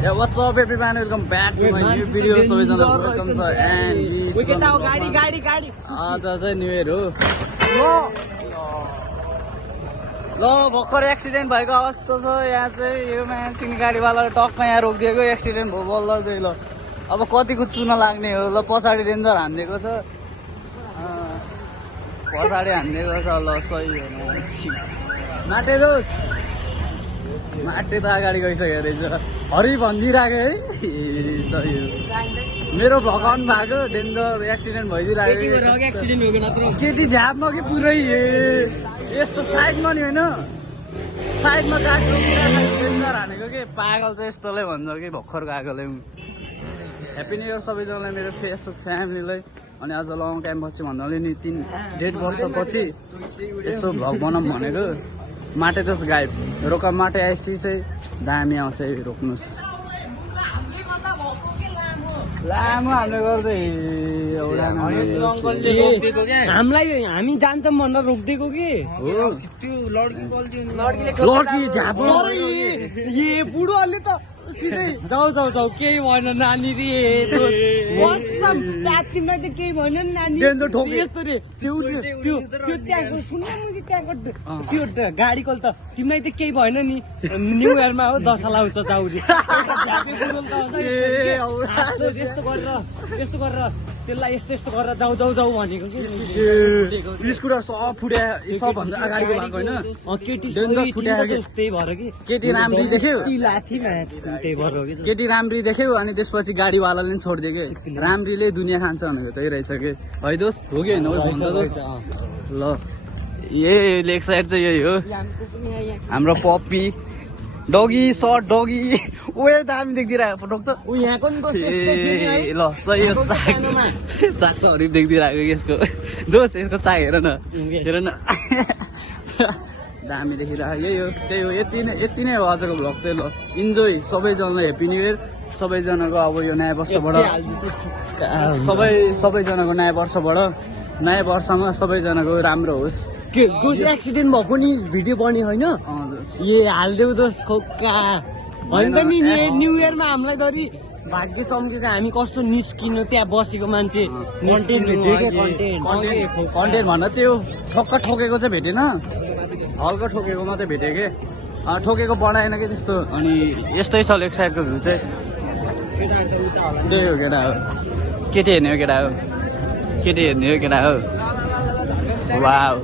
Yeah, what's up everyone? Welcome back to my new video. सबैजना welcome छ and we get out गाडी आज चाहिँ न्यू इयर हो ल भर्खर एक्सिडेन्ट भएको अवस्था छ यहाँ चाहिँ यो मान्छेको गाडीवालाले टक्क यहाँ रोकिदिएको एक्सिडेन्ट भयो बल्ल चाहिँ ल अब कतिको चुन लाग्ने हो ल पछाडि रेन्जर हान्दिएको छ पछाडि हान्दिएको छ ल सही हो माटे दोस माटे त अगाडि गइसक्यो रहेछ हरि भनिदिइराख्यो है सही हो मेरो भगवान भएको डेन्जर एक्सिडेन्ट भइदिइराख्यो केटी झापमा कि पुरै यस्तो साइडमा नि होइन साइडमा गाडी रोकिरहेको डेन्जर हानेको कि पागल चाहिँ यस्तोलाई भन्छ कि भर्खरको आएकोलाई ह्याप्पी न्यू इयर सबैजनालाई मेरो फेसबुक फ्यामिलीलाई अनि आज लङ टाइम पछि भन्नाले नि 3.5 वर्षपछि यस्तो भ्लग बनाऊँ भनेको माटे दस गायब रोका माटे आएपछि चाहिँ दामी आउँछ रोक्नुहोस् लामो हामीले गर्दै हामीलाई हामी जान्छौँ भनेर रोकिदिएको कि लड्की झापो बुढोहरूले त सिधै जाऊ केही भएन नानी रे तिमीलाई त केही भएन नि नानी यस्तो रे त्यो त्यहाँको सुन्न मुझे त्यहाँको त्यो गाडीको त तिमीलाई त केही भएन नि न्यू इयरमा हो दशा लाउँछ जाउरी यस्तो गरेर त्यसलाई यस्तो गरेर जाऊ भनेको कि स्कुटर सब फुट्या सबभन्दा अगाडिको भएको होइन केटी त्यही भएर कि केटी राम्री देख्यो त्यही भएर हो कि केटी राम्री देख्यो अनि त्यसपछि गाडीवालाले पनि छोडिदियो कि राम्रीले दुनियाँ खान्छ भनेको त्यही रहेछ कि है दोस हो कि होइन ल ए लेग साइड चाहिँ यही हो हाम्रो पप्पी डगी सर्ट डगी ओए दामी देखिदिरहेको फोटो त यहाँको ल सही हो चाक त हरिफ देखिदिरहेको कि यसको दोस यसको चाक हेर न दामी देखिरहेको यही हो त्यही हो यति नै हो आजको भ्लग चाहिँ ल इन्जोय सबैजनालाई ह्याप्पी न्यू इयर सबैजनाको अब यो नयाँ वर्षबाट सबैजनाको नयाँ वर्षबाट नयाँ वर्षमा सबैजनाको राम्रो होस् के दोस एक्सिडेन्ट भएको नि भिडियो बन्यो होइन ए हालिदेऊ दोस खोक्का होइन त नि न्यू इयरमा हामीलाई धरि भाग्य चम्केको हामी कस्तो निस्किनु त्यहाँ बसेको मान्छे कन्टेन्ट भन्न त्यो ठक्क ठोकेको चाहिँ भेटेन हल्का ठोकेको मात्रै भेटेँ कि ठोकेको बनाएन कि त्यस्तो अनि यस्तै छ एक साइडको भ्यू चाहिँ त्यही हो केटा हो केटी हेर्ने हो केटा हो केटी हेर्ने हो केटा हो वाउ